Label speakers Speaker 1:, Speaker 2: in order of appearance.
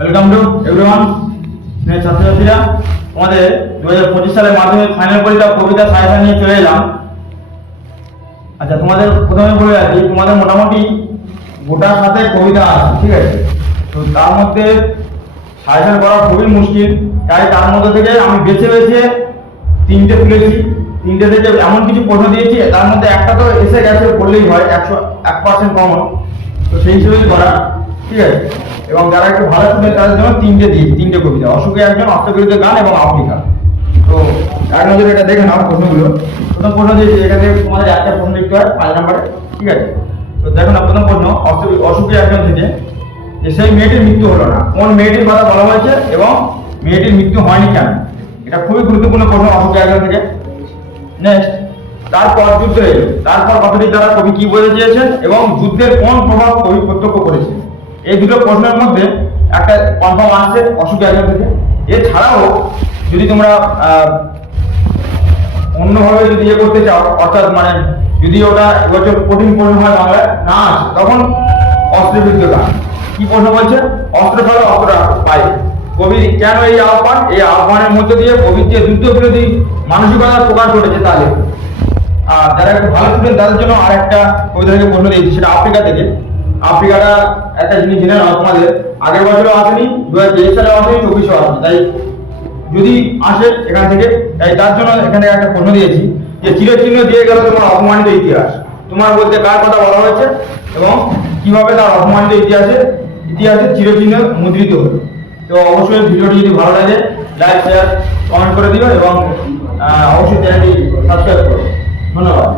Speaker 1: Welcome to everyone ছাত্রছাত্রীরা আমাদের দু হাজার পঁচিশ সালের মাধ্যমিক ফাইনাল পরীক্ষা কবিতা সাহিত্য নিয়ে চলে এলাম। আচ্ছা তোমাদের প্রথমে বলে রাখি, তোমাদের মোটামুটি গোটার সাথে কবিতা আছে, ঠিক আছে? তো তার মধ্যে সাজেশন করা খুবই মুশকিল, তাই তার মধ্যে থেকে আমি বেছে বেছে তিনটে তুলেছি। তিনটে থেকে এমন কিছু প্রশ্ন দিয়েছি, তার মধ্যে একটা তো এসে গেছে বললেই হয়, একশো এক পার্সেন্ট কমন তো সেই হিসেবেই করা, ঠিক আছে? এবং যারা একটু ভালো স্টুডেন্ট তাদের জন্য তিনটে দিয়েছি তিনটে কবিতা। অশোকে একজন অষ্টবিরুদ্ধে গান এবং আফ্রিকা তো, এক নজরে এটা দেখে নাও প্রশ্নগুলো। প্রথম প্রশ্ন দিয়েছি এখানে তোমাদের একটা প্রশ্ন লিখতে হয়, পাঁচ নম্বরে। ঠিক আছে? তো দেখো না, প্রথম প্রশ্ন অশোকে একজন থেকে, যে সেই মেয়েটির মৃত্যু হলো না। কোন মেয়েটির কথা বলা হয়েছে এবং মেয়েটির মৃত্যু হয়নি কেন? এটা খুবই গুরুত্বপূর্ণ প্রশ্ন অশোক একজন থেকে। নেক্সট তারপর যুদ্ধ এলো। তারপর কথাটি দ্বারা কবি কি বলে চেয়েছেন এবং যুদ্ধের কোন প্রভাব কবি প্রত্যক্ষ করেছে এই দুটো প্রশ্নের মধ্যে একটা কনফার্ম আসছে অশোক একজন থেকে এছাড়াও, যদি তোমরা অন্যভাবে যদি ইয়ে করতে চাও, অর্থাৎ মানে যদি ওটা এবছর কঠিন প্রশ্ন হয় বাংলায়, না আসে, তখন অস্ত্রের বিরুদ্ধে কি প্রশ্ন বলছে? অস্ত্র ফেলো, অস্ত্র পাই কবির, কেন এই আহ্বান? এই আহ্বানের মধ্যে দিয়ে কবির যে যুদ্ধ বিরোধী মানসিকতা প্রকাশ ঘটেছে তাহলে। আর যারা একটু ভালো স্টুডেন্ট তাদের জন্য আর একটা কবিতা থেকে প্রশ্ন দিয়েছি, সেটা আফ্রিকা থেকে। আফ্রিকাটা একটা জিনিস জেনে নাও তোমাদের। আগের বছরও আসেনি দু হাজার তেইশ সালেও আসেনি, চব্বিশেও আসেনি। তাই যদি আসে এখান থেকে, তাই তার জন্য এখানে একটা প্রশ্ন দিয়েছি যে চিরচিহ্ন দিয়ে গেল তোমার অপমানিত ইতিহাস। তোমার বলতে কার কথা বলা হয়েছে এবং কীভাবে তার অপমানিত ইতিহাসে ইতিহাসে চিরচিহ্ন মুদ্রিত হলো। তো অবশ্যই ভিডিওটি যদি ভালো লাগে লাইক শেয়ার কমেন্ট করে দিও এবং অবশ্যই চ্যানেলটি সাবস্ক্রাইব করো। ধন্যবাদ।